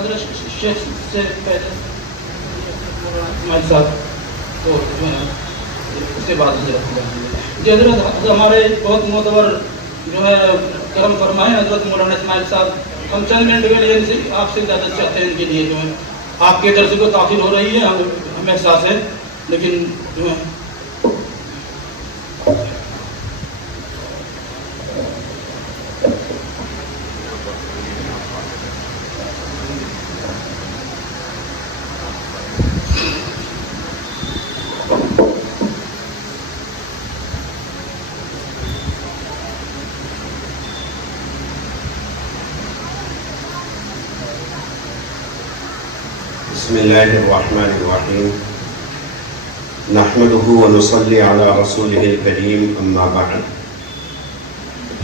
حضرت شیخ سے پہلے اسماعیل صاحب تو جو ہے اس کے بعد جی حضرت ہمارے بہت معتبر جو ہے کرم فرمائے حضرت مولانا اسماعیل صاحب، ہم چند منٹ کے لیے آپ سے اجازت چاہتے ہیں ان کے لیے جو ہے آپ کے درس کو تاخیر ہو رہی ہے، ہمیں احساس ہے، لیکن جو ہے بسم الله الرحمن الرحيم نحمده ونصلي على رسوله الكريم أما بعد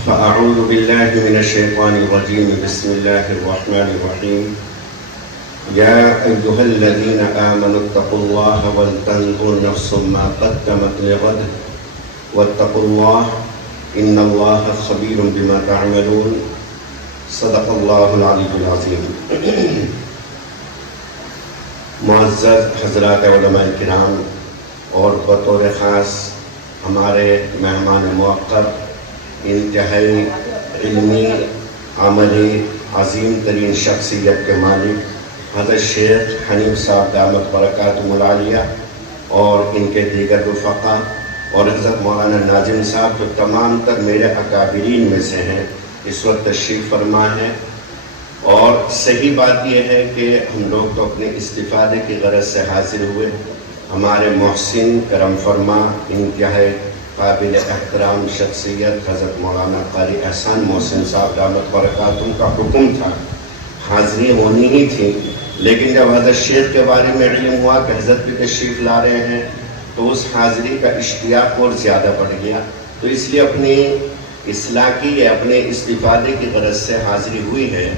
فأعوذ بالله من الشيطان الرجيم بسم الله الرحمن الرحيم يا أيها الذين آمنوا اتقوا الله ولتنظر نفس ما قدمت لغد واتقوا الله إن الله خبير بما تعملون صدق الله العلي العظيم معزز حضرات علماء کرام اور بطور خاص ہمارے مہمان موقر، انتہائی علمی عملی عظیم ترین شخصیت کے مالک حضرت شیخ حنیف صاحب دامت برکاتہم العالیہ اور ان کے دیگر رفقا اور حضرت مولانا ناظم صاحب جو تمام تر میرے اکابرین میں سے ہیں، اس وقت تشریف فرما ہے۔ اور صحیح بات یہ ہے کہ ہم لوگ تو اپنے استفادے کی غرض سے حاضر ہوئے، ہمارے محسن کرم فرما انتہائی قابل احترام شخصیت حضرت مولانا قاری احسان محسن صاحب دامت برکاتہم کا حکم تھا، حاضری ہونی ہی تھی، لیکن جب حضرت شیخ کے بارے میں علم ہوا کہ حضرت بھی تشریف لا رہے ہیں تو اس حاضری کا اشتیاق اور زیادہ بڑھ گیا، تو اس لیے اپنی اصلاح کی یا اپنے استفادے کی غرض سے حاضری ہوئی ہے۔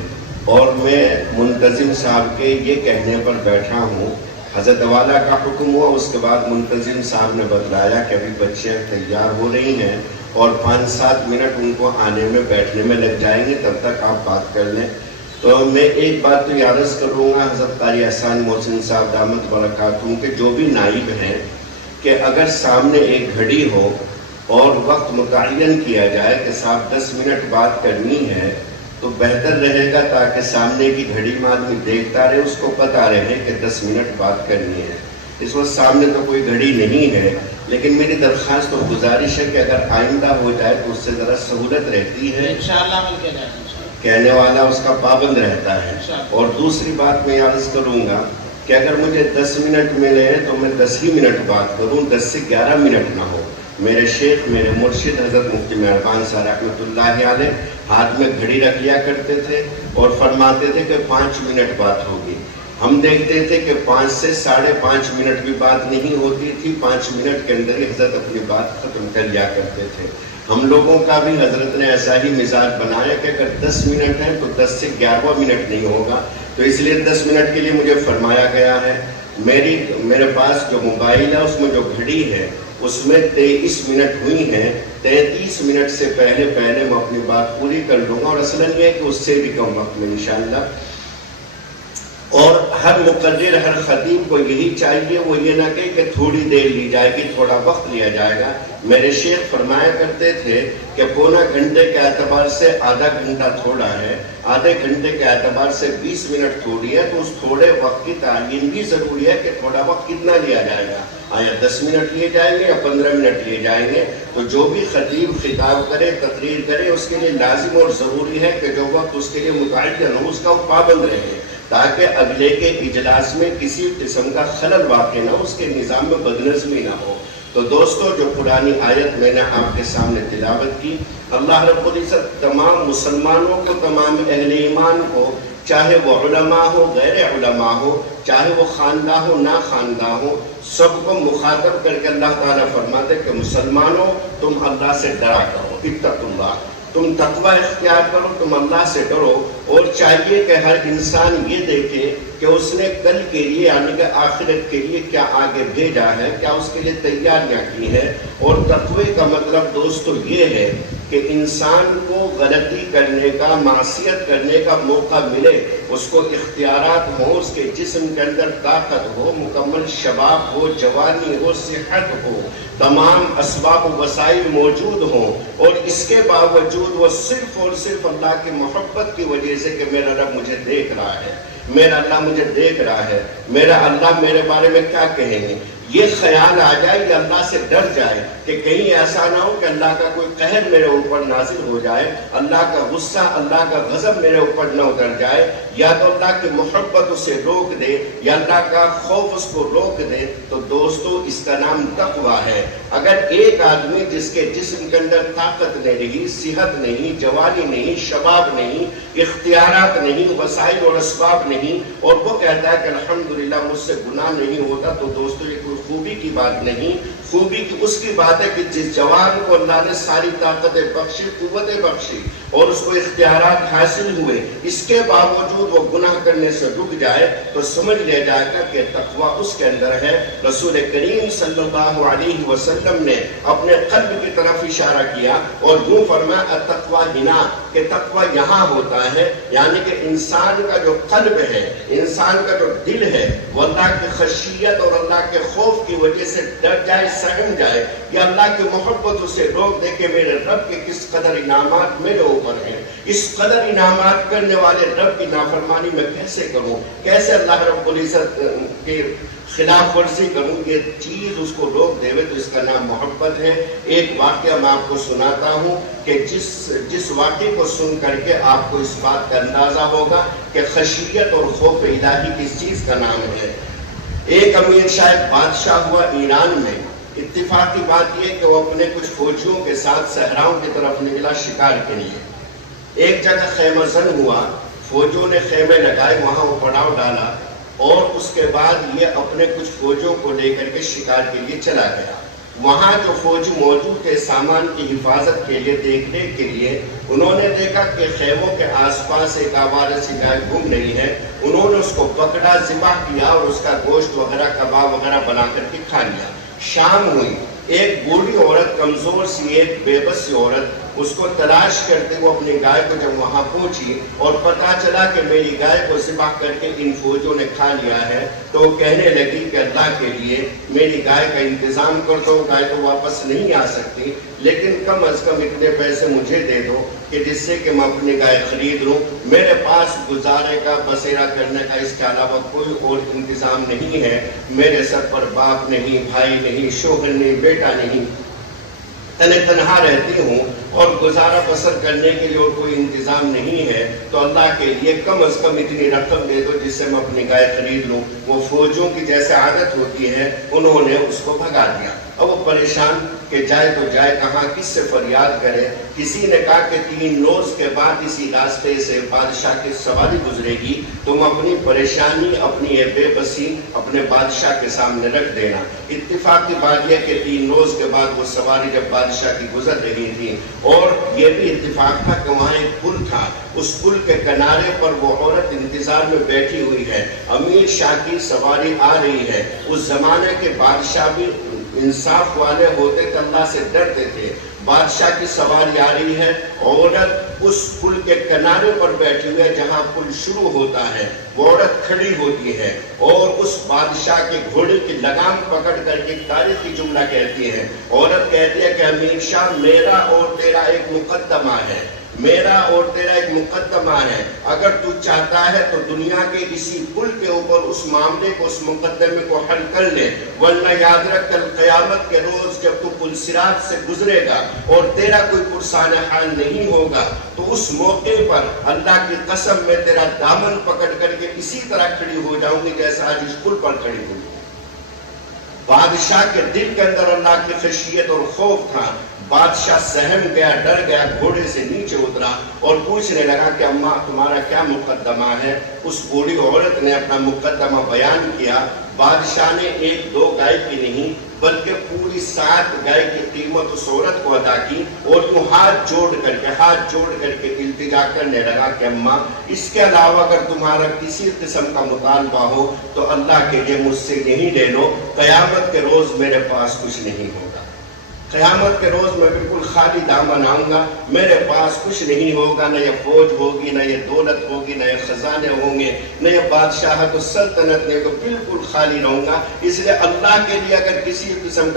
اور میں منتظم صاحب کے یہ کہنے پر بیٹھا ہوں، حضرت والا کا حکم ہوا، اس کے بعد منتظم صاحب نے بتلایا کہ ابھی بچیاں تیار ہو رہی ہیں اور 5-7 منٹ ان کو آنے میں بیٹھنے میں لگ جائیں گے، تب تک آپ بات کر لیں۔ تو میں ایک بات تو عرض کروں گا حضرت قاری احسان محسن صاحب دامت برکاتہم کے جو بھی نائب ہیں کہ اگر سامنے ایک گھڑی ہو اور وقت متعین کیا جائے کہ صاحب 10 منٹ بات کرنی ہے تو بہتر رہے گا، تاکہ سامنے کی گھڑی میں آدمی دیکھتا رہے، اس کو پتہ رہے کہ 10 منٹ بات کرنی ہے۔ اس وقت سامنے تو کوئی گھڑی نہیں ہے، لیکن میری درخواست اور گزارش ہے کہ اگر آئندہ ہو جائے تو اس سے ذرا سہولت رہتی ہے، انشاءاللہ مل کے جائیں، کہنے والا اس کا پابند رہتا ہے۔ اور دوسری بات میں عرض کروں گا کہ اگر مجھے 10 منٹ ملے تو میں 10 ہی منٹ بات کروں، 10 سے 11 منٹ نہ ہو۔ میرے شیخ، میرے مرشد حضرت مفتی مہربان صاحب رحمۃ اللہ علیہ ہاتھ میں گھڑی رکھ لیا کرتے تھے اور فرماتے تھے کہ 5 منٹ بات ہوگی۔ ہم دیکھتے تھے کہ 5 سے 5.5 منٹ بھی بات نہیں ہوتی تھی، 5 منٹ کے اندر ہی حضرت اپنی بات ختم کر لیا کرتے تھے۔ ہم لوگوں کا بھی حضرت نے ایسا ہی مزاج بنایا کہ اگر 10 منٹ ہے تو 10 سے 11واں منٹ نہیں ہوگا، تو اس لیے 10 منٹ کے لیے مجھے فرمایا گیا ہے۔ میرے پاس جو موبائل ہے اس میں جو گھڑی ہے اس میں 23 منٹ ہوئی ہیں، 33 منٹ سے پہلے میں اپنی بات پوری کر لوں گا، اور اصلاً یہ ہے کہ اس سے بھی کم وقت میں انشاءاللہ۔ اور ہر مقرر، ہر خطیب کو یہی چاہیے، وہ یہ نہ کہے کہ تھوڑی دیر لی جائے گی، تھوڑا وقت لیا جائے گا۔ میرے شیخ فرمایا کرتے تھے کہ پونا گھنٹے کے اعتبار سے آدھا گھنٹہ تھوڑا ہے، آدھے گھنٹے کے اعتبار سے 20 منٹ تھوڑی ہے، تو اس تھوڑے وقت کی تعین بھی ضروری ہے کہ تھوڑا وقت کتنا لیا جائے گا، آیا 10 منٹ لیے جائیں گے یا 15 منٹ لیے جائیں گے۔ تو جو بھی خطیب خطاب کرے، تقریر کرے، اس کے لیے لازم اور ضروری ہے کہ جو وقت اس کے لیے متعین ہو اس کا وہ پابند رہے، تاکہ اگلے کے اجلاس میں کسی قسم کا خلل واقع نہ ہو، اس کے نظام میں بدنظمی نہ ہو۔ تو دوستو، جو قرآنی آیت میں نے آپ کے سامنے تلاوت کی، اللہ رب العزت تمام مسلمانوں کو، تمام اہل ایمان کو، چاہے وہ علماء ہو، غیر علماء ہو، چاہے وہ خواندہ ہو، نہ خواندہ ہو، سب کو مخاطب کر کے اللہ تعالیٰ فرماتے کہ مسلمانوں تم اللہ سے ڈرا کرو، اتقوا اللہ، تم تقوی اختیار کرو، تم اللہ سے ڈرو۔ اور چاہیے کہ ہر انسان یہ دیکھے کہ اس نے کل کے لیے یعنی کہ آخرت کے لیے کیا آگے بھیجا ہے، کیا اس کے لیے تیاریاں کی ہیں۔ اور تقوی کا مطلب دوستو یہ ہے کہ انسان کو غلطی کرنے کا، معصیت کرنے کا موقع ملے، اس کو اختیارات ہوں، اس کے جسم کے اندر طاقت ہو، مکمل شباب ہو، جوانی ہو، صحت ہو، تمام اسباب و وسائل موجود ہوں، اور اس کے باوجود وہ صرف اور صرف اللہ کی محبت کی وجہ سے کہ میرا رب مجھے دیکھ رہا ہے، میرا اللہ مجھے دیکھ رہا ہے، میرا اللہ میرے بارے میں کیا کہیں گے، یہ خیال آ جائے، یہ اللہ سے ڈر جائے کہ کہیں ایسا نہ ہو کہ اللہ کا کوئی قہر میرے اوپر نازل ہو جائے، اللہ کا غصہ، اللہ کا غضب میرے اوپر نہ اتر جائے، یا تو اللہ کی محبت اسے روک دے یا اللہ کا خوف اس کو روک دے، تو دوستو اس کا نام تقوی ہے۔ اگر ایک آدمی جس کے جسم کے اندر طاقت نہیں، صحت نہیں، جوانی نہیں، شباب نہیں، اختیارات نہیں، وسائل اور اسباب نہیں، اور وہ کہتا ہے کہ الحمدللہ مجھ سے گناہ نہیں ہوتا، تو دوستو یہ کوئی خوبی کی بات نہیں، خوبی کی اس کی بات ہے کہ جس جوان کو اللہ نے ساری طاقتیں بخشی، قوتیں بخشی اور اس کو اختیارات حاصل ہوئے، اس کے باوجود وہ گناہ کرنے سے رک جائے تو سمجھ لیا جائے گا کہ تقوی اس کے اندر ہے۔ رسول کریم صلی اللہ علیہ وسلم نے اپنے قلب کی طرف اشارہ کیا اور یوں فرمایا التقوی ہنا، کہ تقوی یہاں ہوتا ہے، یعنی کہ انسان کا جو قلب ہے، انسان کا جو دل ہے، وہ اللہ کی خشیت اور اللہ کے خوف کی وجہ سے ڈر جائے، سہم جائے، یا اللہ کی محبت اسے روک دے کہ میرے رب کے کس قدر انعامات میرے اوپر ہیں، اس قدر انعامات کرنے والے رب کی نافرمانی میں کیسے کروں، کیسے اللہ رب العزت کے خلاف ورزی کروں، یہ چیز اس کو روک دے، تو اس کا نام محبت ہے۔ ایک واقعہ میں آپ کو سناتا ہوں کہ جس واقعے کو سن کر کے آپ کو اس بات کا اندازہ ہوگا کہ خشیت اور خوف الہی کس چیز کا نام ہے۔ ایک امیر شاہ بادشاہ ہوا ایران میں، اتفاقی بات یہ کہ وہ اپنے کچھ فوجیوں کے ساتھ صحراؤں کی طرف نکلا شکار کے لیے۔ ایک جگہ خیمہ زن ہوا، فوجیوں نے خیمے لگائے، وہاں وہ پڑاؤ ڈالا، اور اس کے بعد یہ اپنے کچھ فوجیوں کو لے کر کے شکار کے لیے چلا گیا۔ وہاں جو فوجی موجود تھے سامان کی حفاظت کے لیے، دیکھنے کے لیے، انہوں نے دیکھا کہ خیموں کے آس پاس ایک آوارہ سی گائے گھوم رہی ہے، انہوں نے اس کو پکڑا، ذبح کیا اور اس کا گوشت وغیرہ کباب وغیرہ بنا کر کے کھا لیا۔ شام ہوئی، ایک بوڑھی عورت، کمزور سی ایک بے بس سی عورت، اس کو تلاش کرتے وہ اپنی گائے کو جب وہاں پہنچی اور پتا چلا کہ میری گائے کو ذبح کر کے ان فوجوں نے کھا لیا ہے، تو وہ کہنے لگی کہ اللہ کے لیے میری گائے کا انتظام کر دو، گائے تو واپس نہیں آ سکتی، لیکن کم از کم اتنے پیسے مجھے دے دو کہ جس سے کہ میں اپنی گائے خرید لوں، میرے پاس گزارے کا، بسیرا کرنے کا اس کے علاوہ کوئی اور انتظام نہیں ہے، میرے سر پر باپ نہیں، بھائی نہیں، شوہر نہیں، بیٹا نہیں، تنہا رہتی ہوں اور گزارا بسر کرنے کے لیے اور کوئی انتظام نہیں ہے، تو اللہ کے لیے کم از کم اتنی رقم دے دو جس سے میں اپنی گائے خرید لوں۔ وہ فوجیوں کی جیسے عادت ہوتی ہے انہوں نے اس کو بھگا دیا۔ اب وہ پریشان کہ جائے تو جائے کہاں، کس سے فریاد کرے۔ کسی نے کہا کہ 3 روز کے بعد اسی راستے سے بادشاہ کی سواری گزرے گی، تم اپنی پریشانی، اپنی یہ بے بسی اپنے بادشاہ کے سامنے رکھ دینا۔ اتفاق کی بات یہ کہ 3 روز کے بعد وہ سواری جب بادشاہ کی گزر رہی تھی، اور یہ بھی اتفاق تھا کہ وہاں ایک پل تھا، اس پل کے کنارے پر وہ عورت انتظار میں بیٹھی ہوئی ہے، امیر شاہ کی سواری آ رہی ہے۔ اس زمانے کے بادشاہ بھی انصاف والے ہوتے تھے، اللہ سے ڈرتے تھے۔ بادشاہ کی سواری آ رہی ہے، عورت اس پل کے کنارے پر بیٹھی ہوئی ہے جہاں پل شروع ہوتا ہے، وہ عورت کھڑی ہوتی ہے اور اس بادشاہ کے گھوڑے کی لگام پکڑ کر کے تاریخی جملہ کہتی ہے۔ عورت کہتی ہے کہ امیر شاہ، میرا اور تیرا ایک مقدمہ ہے، میرا اور تیرا ایک مقدمہ ہے، اگر تو چاہتا ہے تو دنیا کے اسی پل کے اوپر اس معاملے کو، اس مقدمے کو حل کر لے، ورنہ یاد رکھ کل قیامت کے روز جب تو پل صراط سے گزرے گا اور تیرا کوئی پرسان حال نہیں ہوگا، تو اس موقع پر اللہ کی قسم میں تیرا دامن پکڑ کر کے اسی طرح کھڑی ہو جاؤں گی جیسا آج اس پل پر کھڑی ہوئی۔ بادشاہ کے دل کے اندر اللہ کی خشیت اور خوف تھا، بادشاہ سہم گیا، ڈر گیا، گھوڑے سے نیچے اترا اور پوچھنے لگا کہ اماں تمہارا کیا مقدمہ ہے۔ اس بوڑھی عورت نے اپنا مقدمہ بیان کیا۔ بادشاہ نے 1-2 گائے کی نہیں بلکہ پوری 7 گائے کی قیمت اس عورت کو ادا کی، اور یوں ہاتھ جوڑ کر کے التجا کرنے لگا کہ اماں اس کے علاوہ اگر تمہارا کسی قسم کا مطالبہ ہو تو اللہ کے لیے مجھ سے یہی لے لو، قیامت کے روز میرے پاس کچھ نہیں ہوگا۔ قیامت کے روز میں بالکل خالی دامن آؤں گا، میرے پاس کچھ نہیں ہوگا، نہ یہ فوج ہوگی، نہ یہ دولت ہوگی، نہ یہ خزانے ہوں گے، نہ یہ بادشاہت و سلطنت، نہیں تو بالکل خالی رہوں گا۔ اس لیے اللہ کے لیے اگر کسی قسم کا